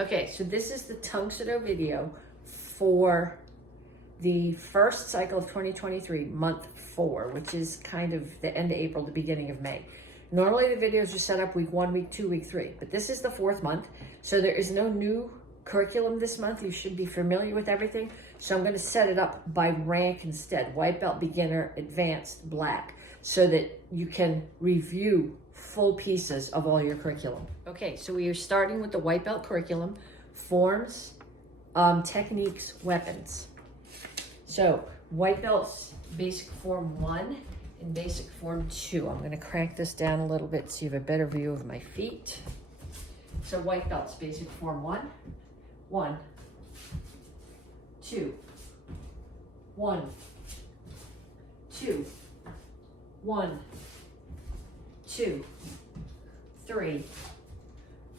Okay, so this is the Tang Soo Do video for the first cycle of 2023, month 4, which is kind of the end of April, the beginning of May. Normally the videos are set up week 1, week 2, week 3, but this is the 4th month, so there is no new curriculum this month. You should be familiar with everything. So I'm going to set it up by rank instead, white belt, beginner, advanced, black, so that you can review full pieces of all your curriculum. Okay, so we are starting with the white belt curriculum, forms, techniques, weapons. So white belts, basic form 1 and basic form 2. I'm going to crank this down a little bit so you have a better view of my feet. So white belts, basic form 1, 1, 2, 1, 2, 1, 2, 3,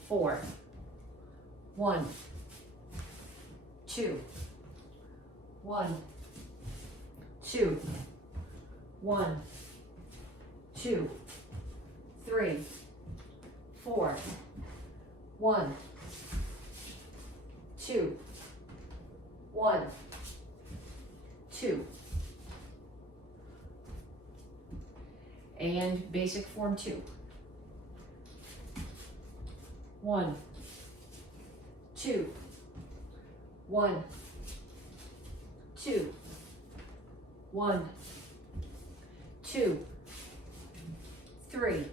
4, 1, 2, 1, 2, 1, 2, 3, 4, 1, 2, 1, 2. And basic form 2. 1, 2, 1, 2, 1, 2, 3,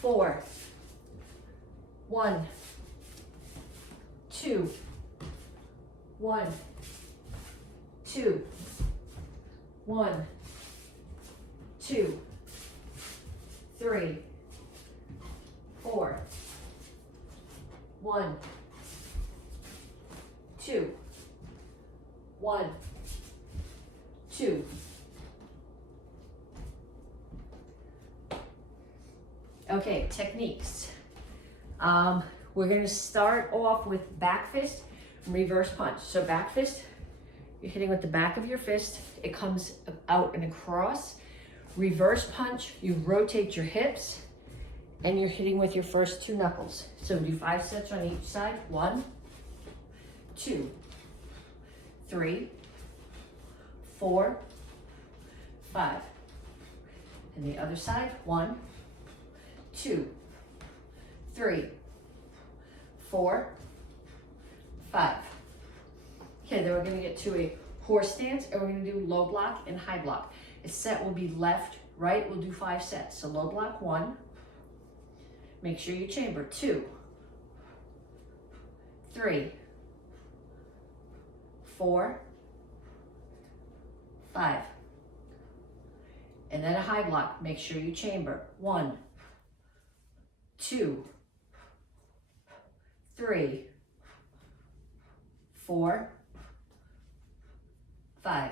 4, 1, 2, 1, 2, 1, 2, 3, 4, 1, 2, 1, 2. Okay, techniques. We're going to start off with back fist and reverse punch. So back fist, you're hitting with the back of your fist. It comes out and across. Reverse punch, you rotate your hips and you're hitting with your first 2 knuckles. So do 5 sets on each side. 1, 2, 3, 4, 5. And the other side. 1, 2, 3, 4, 5. Okay, then we're going to get to a horse stance, and we're going to do low block and high block. A set will be left, right. We'll do 5 sets. So low block 1. Make sure you chamber. 2, 3, 4, 5. And then a high block. Make sure you chamber. 1, 2, 3, 4, 5.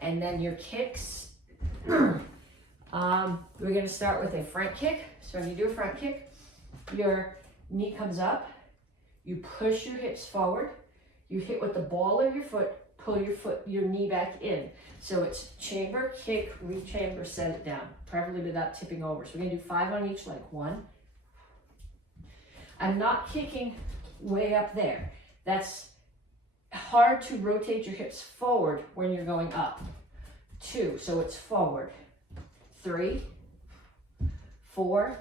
And then your kicks. We're going to start with a front kick. So when you do a front kick, your knee comes up, you push your hips forward, you hit with the ball of your foot, pull your knee back in. So it's chamber, kick, rechamber, set it down, preferably without tipping over. So we're going to do 5 on each leg. 1. I'm not kicking way up there. That's hard to rotate your hips forward when you're going up. 2, so it's forward. 3, 4,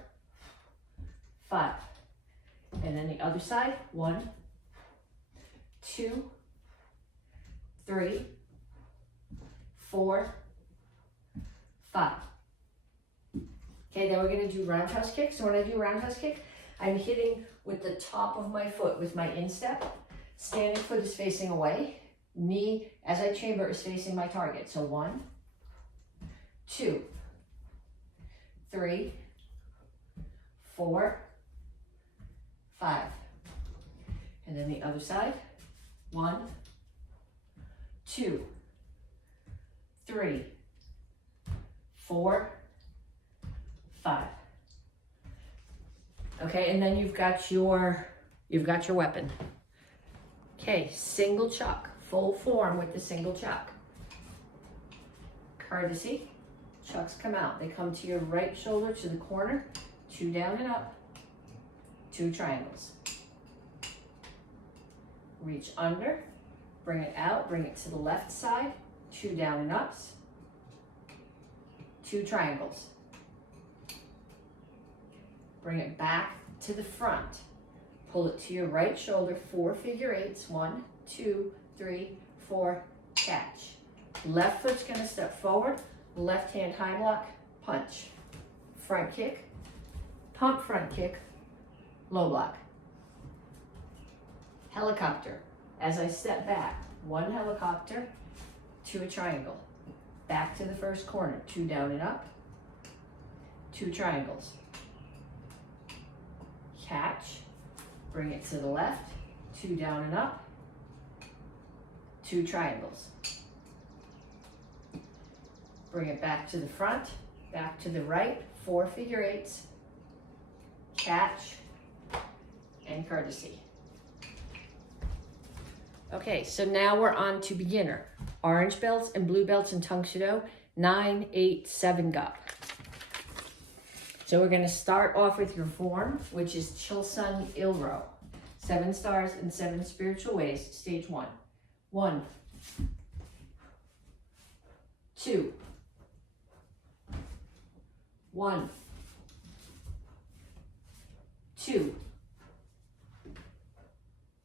5. And then the other side. 1, 2, 3, 4, 5. Okay, then we're going to do roundhouse kick. So when I do roundhouse kick, I'm hitting with the top of my foot with my instep. Standing foot is facing away. Knee, as I chamber, is facing my target. So 1, 2, 3, 4, 5. And then the other side. 1, 2, 3, 4, 5. Okay, and then you've got your weapon. Okay, single chuck, full form with the single chuck. Courtesy, chucks come out. They come to your right shoulder to the corner, 2 down and up. 2 triangles. Reach under, bring it out, bring it to the left side, 2 down and ups, 2 triangles. Bring it back to the front. Pull it to your right shoulder, 4 figure eights, 1, 2, 3, 4, catch. Left foot's gonna step forward, left hand high block, punch. Front kick, pump front kick, low block. Helicopter. As I step back, 1 helicopter to a triangle. Back to the first corner, 2 down and up, 2 triangles. Catch, bring it to the left, 2 down and up, 2 triangles. Bring it back to the front, back to the right, 4 figure eights, catch, and courtesy. Okay, so now we're on to beginner. Orange belts and blue belts in Tang Soo Do, 9, 8, 7 gap. So we're gonna start off with your form, which is Chilsun Ilro. 7 stars and 7 spiritual ways, stage 1. 1, 2, 1, 2,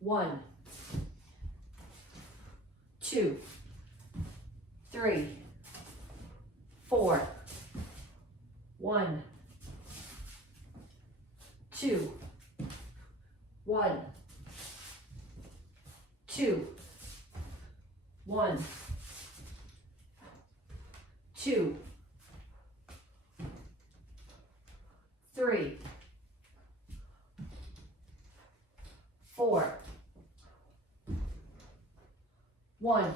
1, 2, 3, 4, 1, 2, 1, 2, 1, 2, 3, 4, 1,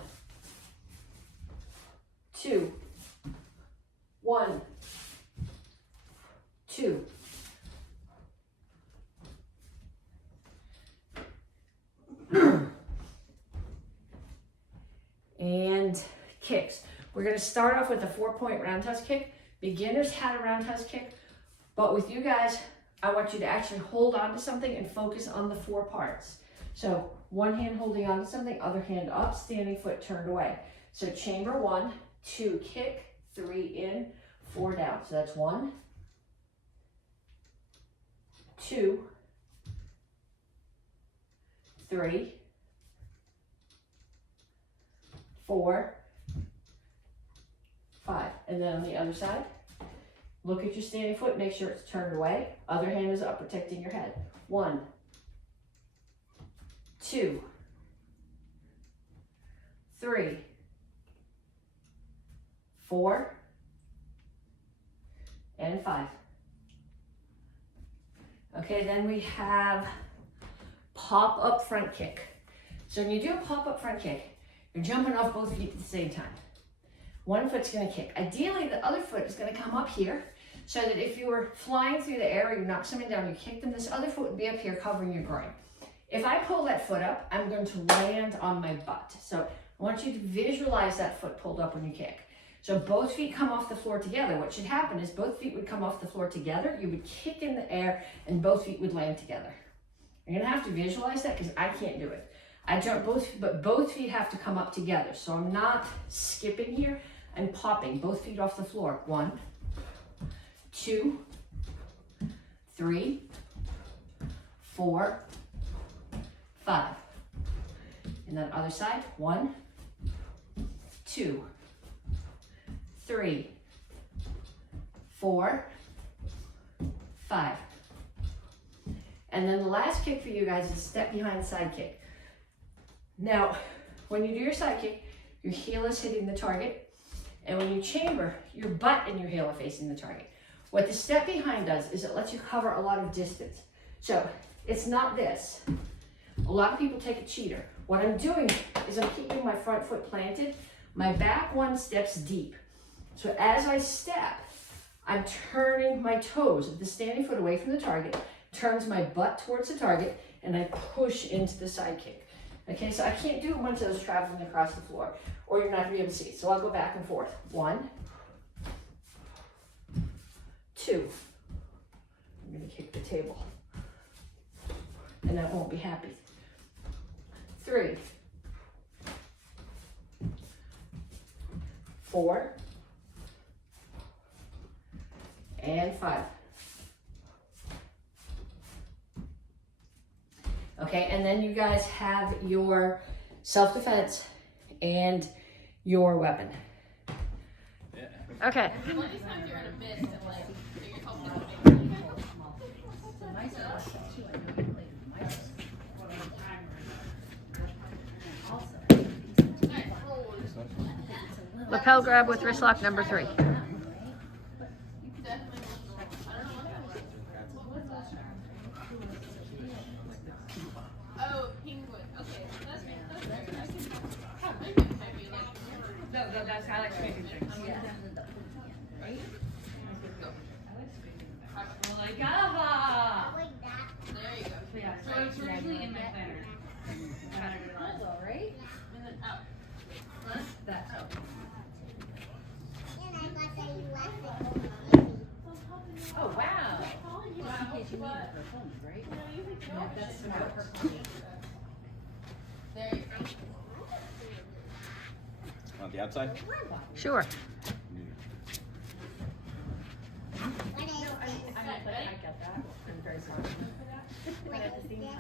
2, 1, 2. And kicks. We're going to start off with a 4-point roundhouse kick. Beginners had a roundhouse kick, but with you guys, I want you to actually hold on to something and focus on the 4 parts. So 1 hand holding on to something, other hand up, standing foot turned away. So chamber 1, 2 kick, 3 in, 4 down. So that's 1, 2, 3, 4, 5. And then on the other side, look at your standing foot, make sure it's turned away. Other hand is up, protecting your head. 1, 2, 3, 4, and 5. Okay, then we have pop-up front kick. So when you do a pop-up front kick, you're jumping off both feet at the same time. 1 foot's gonna kick. Ideally, the other foot is gonna come up here so that if you were flying through the air or you knock something down, you kick them, this other foot would be up here covering your groin. If I pull that foot up, I'm going to land on my butt. So I want you to visualize that foot pulled up when you kick. So both feet come off the floor together. What should happen is both feet would come off the floor together, you would kick in the air, and both feet would land together. You're gonna have to visualize that because I can't do it. I jump but both feet have to come up together. So I'm not skipping here, I'm popping both feet off the floor. 1, 2, 3, 4, 5. And then other side, 1, 2, 3, 4, 5. And then the last kick for you guys is step behind side kick. Now, when you do your side kick, your heel is hitting the target. And when you chamber, your butt and your heel are facing the target. What the step behind does is it lets you cover a lot of distance. So it's not this. A lot of people take a cheater. What I'm doing is I'm keeping my front foot planted. My back 1 steps deep. So as I step, I'm turning my toes, the standing foot away from the target, turns my butt towards the target, and I push into the side kick. Okay, so I can't do a bunch of those traveling across the floor, or you're not gonna be able to see. So I'll go back and forth. 1, 2. I'm gonna kick the table. and that won't be happy. 3, 4, and 5. Okay, and then you guys have your self-defense and your weapon. Okay. Lapel grab with wrist lock number 3. Oh, penguin. Okay, that's me. No, that's how I like squeezing things. Yeah. Right? Go. I like that. There you go. Yeah, so it's originally in my planner. That's all right. And then out. Huh? That out. Oh, wow. Just in case you need it for filming, right? No, that's not for filming. There you go. On the outside? Sure. I get that. I'm very sorry for that. But at the same time,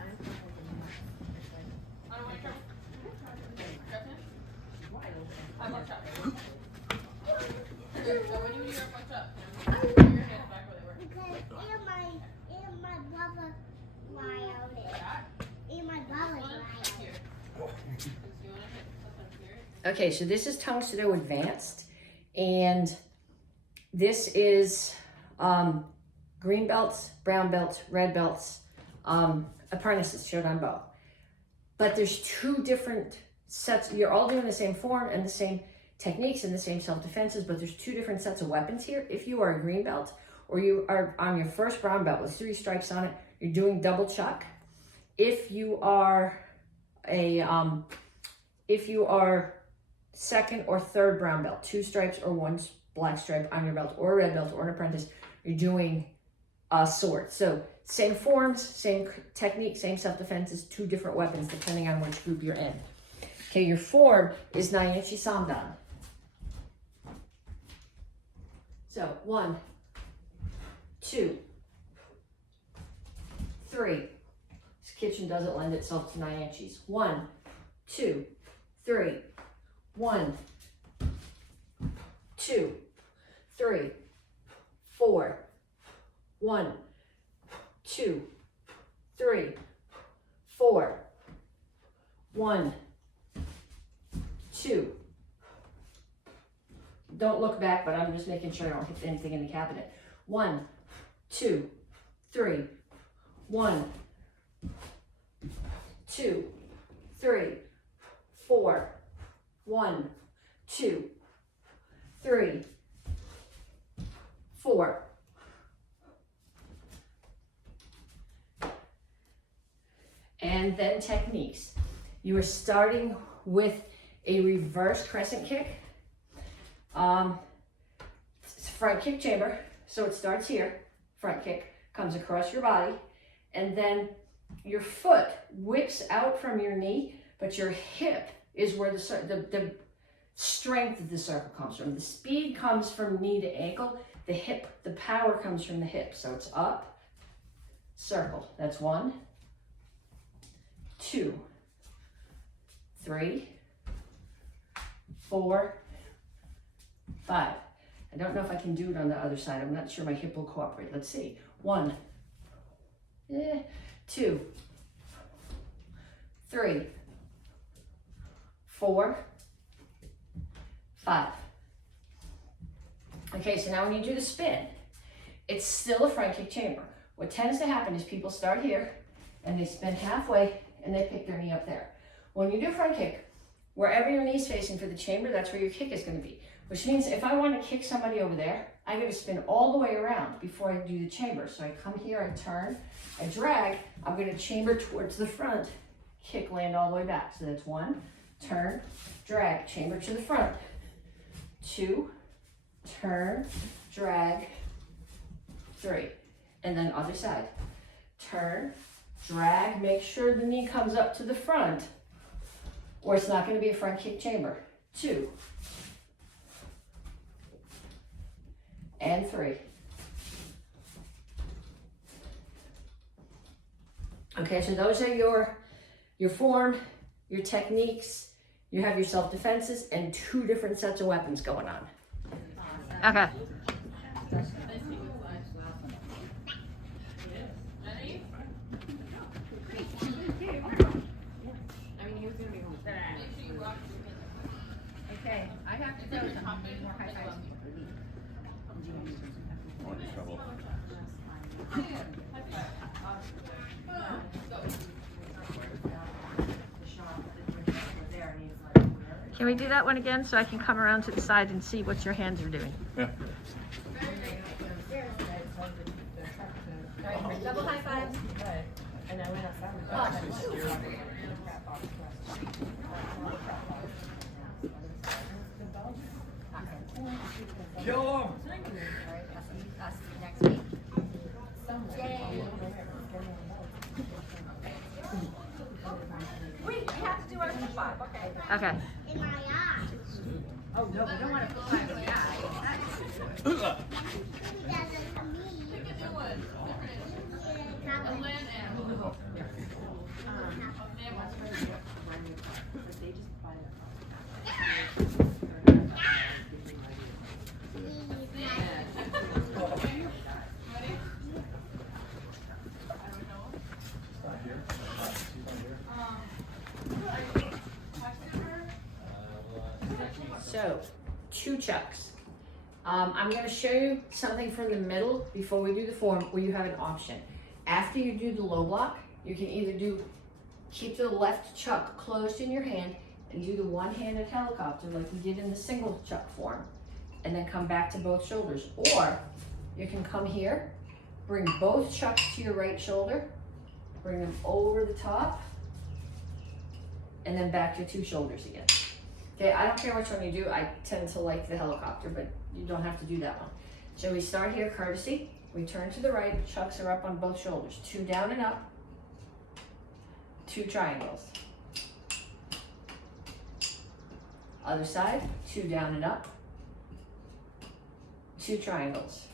I don't want to try. I want to try. So when you do your punch up, put your hands back where they were. And my brother lie out it. And my brother lie out it. Okay, so this is Tang Soo Do Advanced, and this is green belts, brown belts, red belts, apprentices showed on both. But there's 2 different sets. You're all doing the same form and the same techniques and the same self-defenses, but there's 2 different sets of weapons here. If you are a green belt or you are on your first brown belt with 3 stripes on it, you're doing double chuck. If you are second or third brown belt, 2 stripes or 1 black stripe on your belt, or a red belt or an apprentice, you're doing a sword. So same forms, same technique, same self-defenses, 2 different weapons depending on which group you're in. Okay, your form is 9-inchi samdan. So 1, 2, 3. This kitchen doesn't lend itself to 9 inches. 1, 2, 3. 1, 2, 3, 4. 1, 2, 3, 4. 1, 2. Don't look back, but I'm just making sure I don't hit anything in the cabinet. 1, 2, 3. 1, 2, 3, 4. 1, 2, 3, 4. And then techniques. You are starting with a reverse crescent kick. It's front kick chamber. So it starts here, front kick, comes across your body, and then your foot whips out from your knee, but your hip is where the strength of the circle comes from. The speed comes from knee to ankle. The hip, the power comes from the hip. So it's up, circle. That's 1, 2, 3, 4, 5. I don't know if I can do it on the other side. I'm not sure my hip will cooperate. Let's see. 1, 2, 3, 4, 5. Okay, so now when you do the spin, it's still a front kick chamber. What tends to happen is people start here and they spin halfway and they pick their knee up there. When you do front kick, wherever your knee's facing for the chamber, that's where your kick is going to be. Which means if I want to kick somebody over there, I got to spin all the way around before I do the chamber. So I come here, I turn, I drag, I'm going to chamber towards the front, kick, land all the way back. So that's 1, turn, drag, chamber to the front. 2, turn, drag, 3. And then other side. Turn, drag, make sure the knee comes up to the front, or it's not going to be a front kick chamber. 2 and 3. Okay, so those are your form, your techniques. You have your self-defenses and 2 different sets of weapons going on. Okay. Okay, I have to go. So I'm doing more high fives. Can we do that one again so I can come around to the side and see what your hands are doing? Yeah. Double high fives. Kill him! Next week. Wait, we have to do our flip 5, okay. Okay. In my eye. Oh, no, we don't want to flip 5 in the eye. Who does it to me? Pick a new one. So, 2 chucks. I'm going to show you something from the middle before we do the form where you have an option. After you do the low block, you can either keep the left chuck closed in your hand and do the one-handed helicopter like we did in the single chuck form, and then come back to both shoulders. Or you can come here, bring both chucks to your right shoulder, bring them over the top, and then back to 2 shoulders again. Okay, I don't care which one you do. I tend to like the helicopter, but you don't have to do that one. So we start here, courtesy. We turn to the right, chucks are up on both shoulders. 2 down and up, 2 triangles. Other side, 2 down and up, 2 triangles.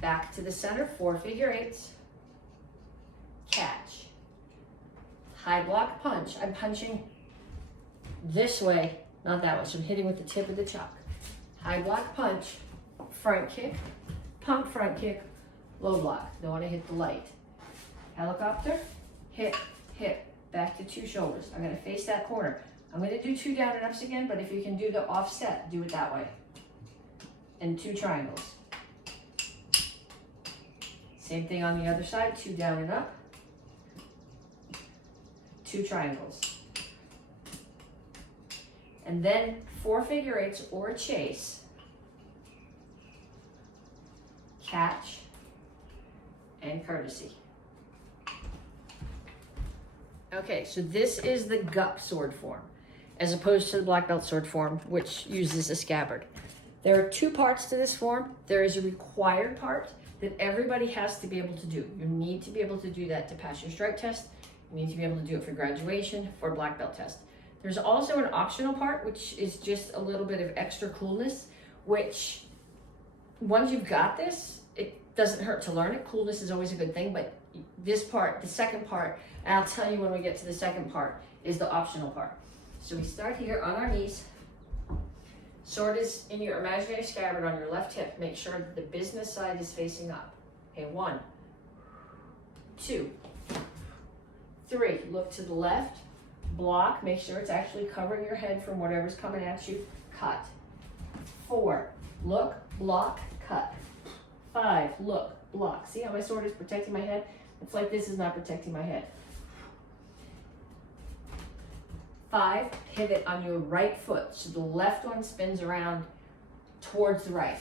Back to the center, 4 figure eights. Catch. High block punch. I'm punching this way, not that way. So I'm hitting with the tip of the chuck. High block punch, front kick, pump front kick, low block. Don't want to hit the light. Helicopter, hit, hit, back to 2 shoulders. I'm going to face that corner. I'm going to do 2 down and ups again, but if you can do the offset, do it that way. And 2 triangles. Same thing on the other side, 2 down and up, 2 triangles. And then 4 figure eights or a chase, catch, and courtesy. Okay, so this is the gup sword form, as opposed to the black belt sword form, which uses a scabbard. There are 2 parts to this form. There is a required part that everybody has to be able to do. You need to be able to do that to pass your stripe test. You need to be able to do it for graduation, for black belt test. There's also an optional part, which is just a little bit of extra coolness, which once you've got this, it doesn't hurt to learn it. Coolness is always a good thing, but this part, the second part, and I'll tell you when we get to the second part, is the optional part. So we start here on our knees. Sword is in your imaginary scabbard on your left hip. Make sure that the business side is facing up. Okay, 1, 2, 3. Look to the left. Block. Make sure it's actually covering your head from whatever's coming at you. Cut. 4. Look, block, cut. 5. Look, block. See how my sword is protecting my head? It's like this is not protecting my head. 5, pivot on your right foot. So the left one spins around towards the right.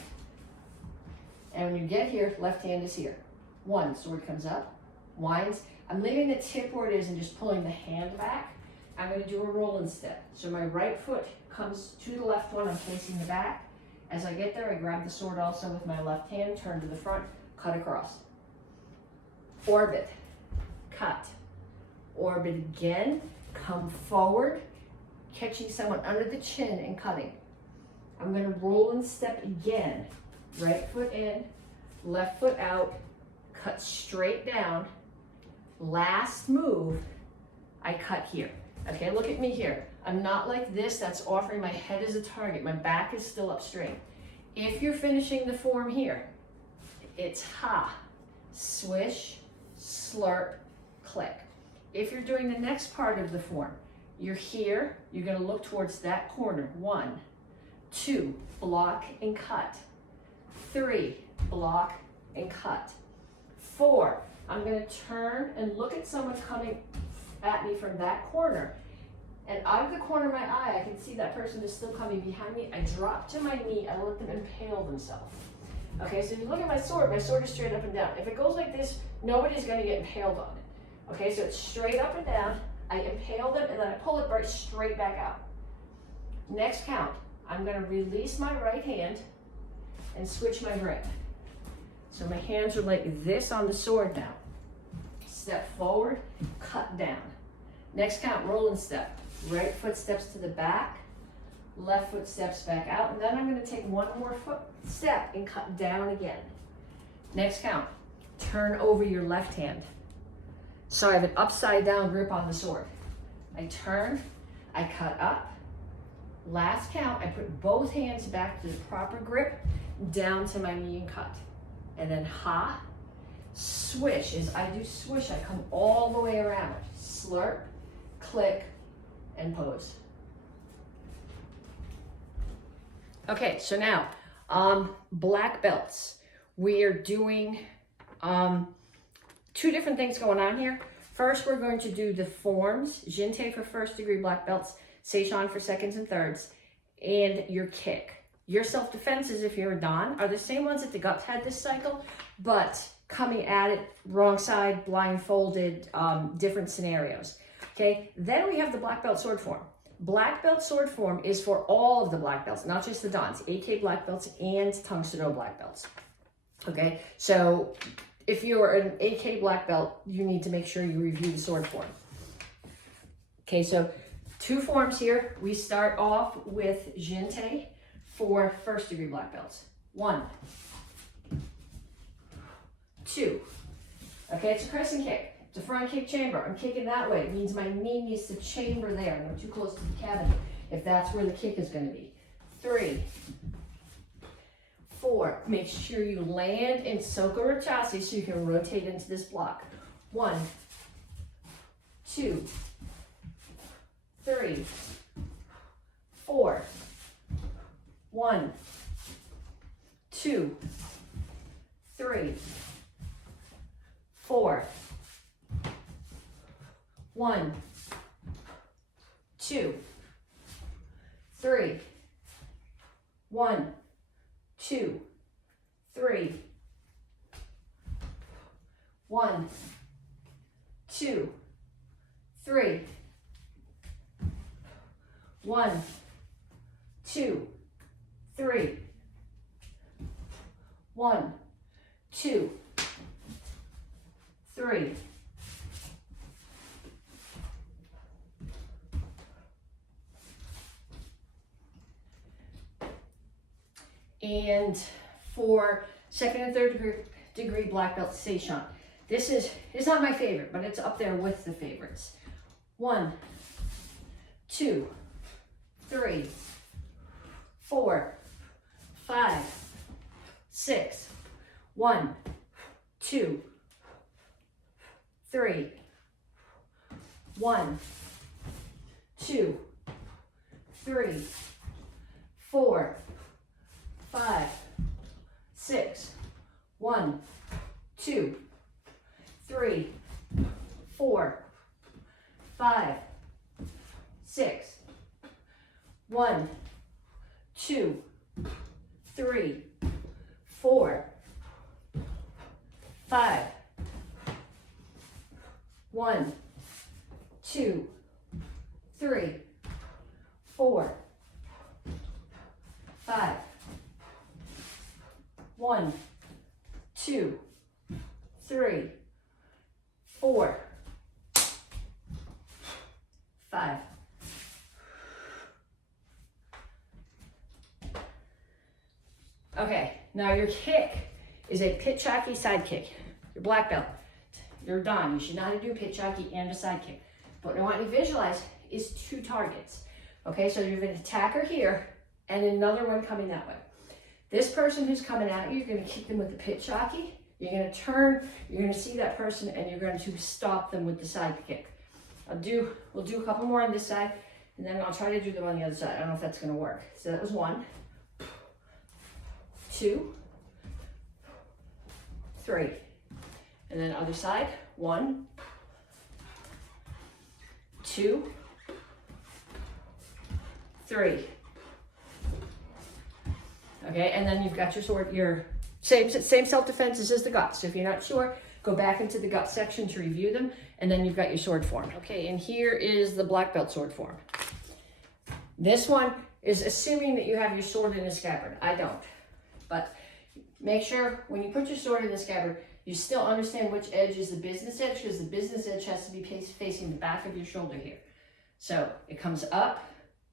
And when you get here, left hand is here. 1, sword comes up, winds. I'm leaving the tip where it is and just pulling the hand back. I'm going to do a roll instead. So my right foot comes to the left one, I'm facing the back. As I get there, I grab the sword also with my left hand, turn to the front, cut across. orbit, cut, orbit again, come forward, catching someone under the chin and cutting. I'm gonna roll and step again, right foot in, left foot out, cut straight down. Last move, I cut here. Okay, look at me here. I'm not like this, that's offering my head as a target. My back is still up straight. If you're finishing the form here, it's ha, swish, slurp, click. If you're doing the next part of the form, you're here, you're gonna look towards that corner. 1, 2, block and cut. 3, block and cut. 4, I'm gonna turn and look at someone coming at me from that corner. And out of the corner of my eye, I can see that person is still coming behind me. I drop to my knee, I let them impale themselves. Okay, so if you look at my sword is straight up and down. If it goes like this, nobody's gonna get impaled on it. Okay, so it's straight up and down, I impale them, and then I pull it right straight back out. Next count, I'm gonna release my right hand and switch my grip. So my hands are like this on the sword now. Step forward, cut down. Next count, roll and step. Right foot steps to the back, left foot steps back out, and then I'm gonna take one more foot step and cut down again. Next count, turn over your left hand. So I have an upside down grip on the sword. I turn, I cut up. Last count, I put both hands back to the proper grip, down to my knee and cut. And then ha, swish. As I do swish, I come all the way around. Slurp, click, and pose. Okay, so now, black belts. We are doing 2 different things going on here. First, we're going to do the forms, Jinte for first degree black belts, Seishan for seconds and thirds, and your kick. Your self-defenses, if you're a Dan, are the same ones that the Gups had this cycle, but coming at it wrong side, blindfolded, different scenarios. Okay, then we have the black belt sword form. Black belt sword form is for all of the black belts, not just the Dans, AK black belts and Tang Soo Do black belts. Okay, so if you're an AK black belt, you need to make sure you review the sword form. Okay, so 2 forms here. We start off with Jinte for first degree black belts. 1, 2. Okay, it's a crescent kick. It's a front kick chamber. I'm kicking that way. It means my knee needs to chamber there. I'm too close to the cavity if that's where the kick is going to be. 3, 4. Make sure you land in Soko Rachasi so you can rotate into this block. 1, 2, 3, 4. 1, 2, 3, 4. 1, 2, 3. 1, 2, 3. 1, 2, 3. 1, 2, 3. 1, 2, 3. And for second and third degree black belt Seishan, this is not my favorite, but it's up there with the favorites. 1, 2, 3, 4, 5, 6. 1, 2, 3. 1, 2, 3, 4, 5, 6. 1, 2, 3, 4, 5, 6. 1, 2, 3, 4, 5. 1, 2, 3, 4, 5. 1, 2, 3, 4, 5. Okay, now your kick is a pitch hockey side kick. Your black belt, you're done. You should know how to do pitch hockey and a side kick. But what I want you to visualize is 2 targets. Okay, so you have an attacker here and another one coming that way. This person who's coming at you, you're going to kick them with the pitch hockey. You're going to turn, you're going to see that person, and you're going to stop them with the side kick. We'll do a couple more on this side, and then I'll try to do them on the other side. I don't know if that's going to work. So that was 1, 2, 3. And then other side, 1, 2, 3. Okay, and then you've got your sword, your same self-defense as the guts. So if you're not sure, go back into the gut section to review them, and then you've got your sword form. Okay, and here is the black belt sword form. This one is assuming that you have your sword in a scabbard. I don't, but make sure when you put your sword in the scabbard, you still understand which edge is the business edge, because the business edge has to be facing the back of your shoulder here. So it comes up,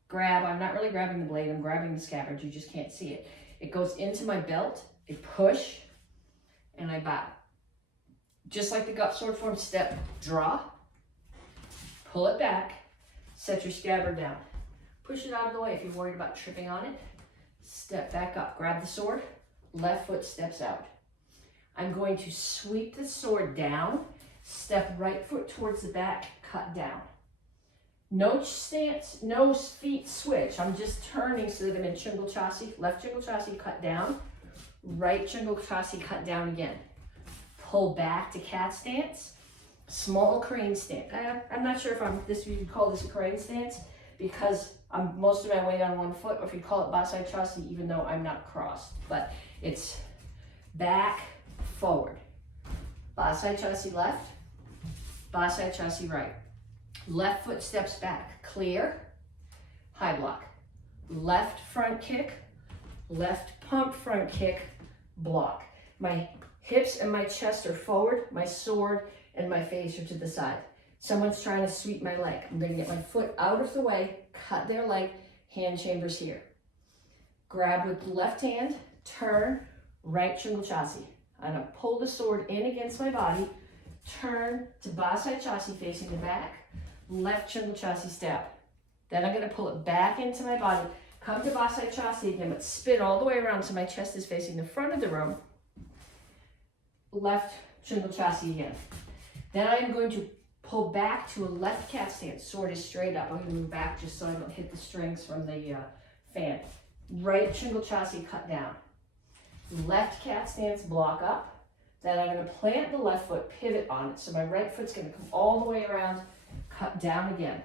grab. I'm not really grabbing the blade, I'm grabbing the scabbard. You just can't see it. It goes into my belt, I push, and I bow. Just like the gut sword form, step, draw, pull it back, set your scabbard down. Push it out of the way if you're worried about tripping on it. Step back up, grab the sword, left foot steps out. I'm going to sweep the sword down, step right foot towards the back, cut down. No stance, no feet switch. I'm just turning so that I'm in Chingal Chassi. Left Chingal Chassi, cut down. Right Chingal Chassi, cut down again. Pull back to cat stance. Small crane stance. I'm not sure if you call this a crane stance, because I'm most of my weight on one foot, or if you call it Basai Chassi, even though I'm not crossed. But it's back, forward. Basai Chassi left, Basai Chassi right. Left foot steps back, clear, high block. Left front kick, left pump front kick, block. My hips and my chest are forward, my sword and my face are to the side. Someone's trying to sweep my leg. I'm gonna get my foot out of the way, cut their leg, hand chambers here. Grab with the left hand, turn, right Chingal Chassi. I'm gonna pull the sword in against my body, turn to Basai Chassi facing the back, left Chingal Chassi stab. Then I'm gonna pull it back into my body, come to Basai Chassi again, but spin all the way around so my chest is facing the front of the room. Left Chingal Chassi again. Then I am going to pull back to a left cat stance. Sword is straight up. I'm gonna move back just so I don't hit the strings from the fan. Right Chingal Chassi, cut down. Left cat stance, block up. Then I'm gonna plant the left foot, pivot on it. So my right foot's gonna come all the way around, cut down again.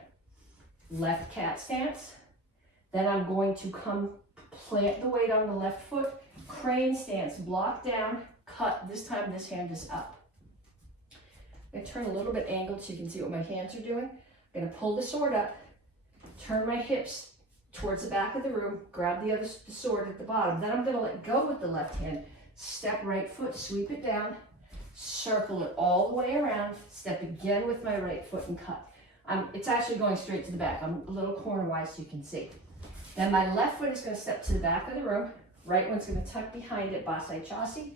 Left cat stance. Then I'm going to plant the weight on the left foot, crane stance, block down, cut. This time this hand is up. I'm gonna turn a little bit angled so you can see what my hands are doing. I'm gonna pull the sword up, turn my hips towards the back of the room, grab the sword at the bottom. Then I'm gonna let go with the left hand, step right foot, sweep it down, circle it all the way around, step again with my right foot and cut. It's actually going straight to the back. I'm a little corner wise so you can see. Then my left foot is gonna step to the back of the room, right one's gonna tuck behind it, Basai Chassi.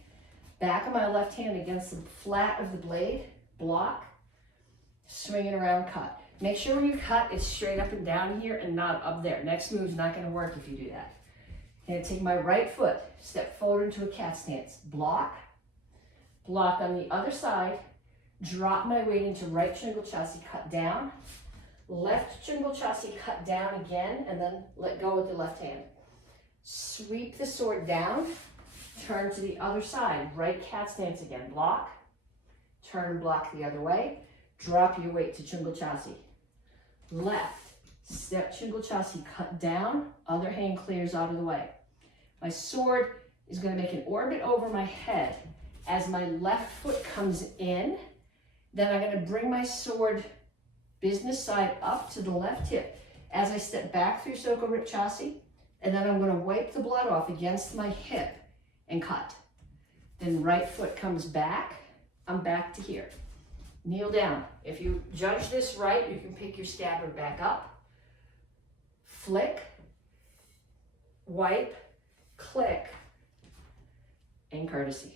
Back of my left hand against the flat of the blade, block, swing it around, cut. Make sure when you cut, it's straight up and down here and not up there. Next move's not gonna work if you do that. I'm gonna take my right foot, step forward into a cat stance, block, block on the other side, drop my weight into right Chingal Chassi, cut down, left Chingal Chassi, cut down again, and then let go with the left hand. Sweep the sword down, turn to the other side, right cat stance again, block, turn, block the other way, drop your weight to Chingal Chassi. Left, step Chingal Chassi, cut down, other hand clears out of the way. My sword is gonna make an orbit over my head. As my left foot comes in, then I'm gonna bring my sword business side up to the left hip. As I step back through Soko Rip Chassi, and then I'm gonna wipe the blood off against my hip and cut. Then right foot comes back, I'm back to here. Kneel down. If you judge this right, you can pick your scabbard back up. Flick, wipe, click, and courtesy.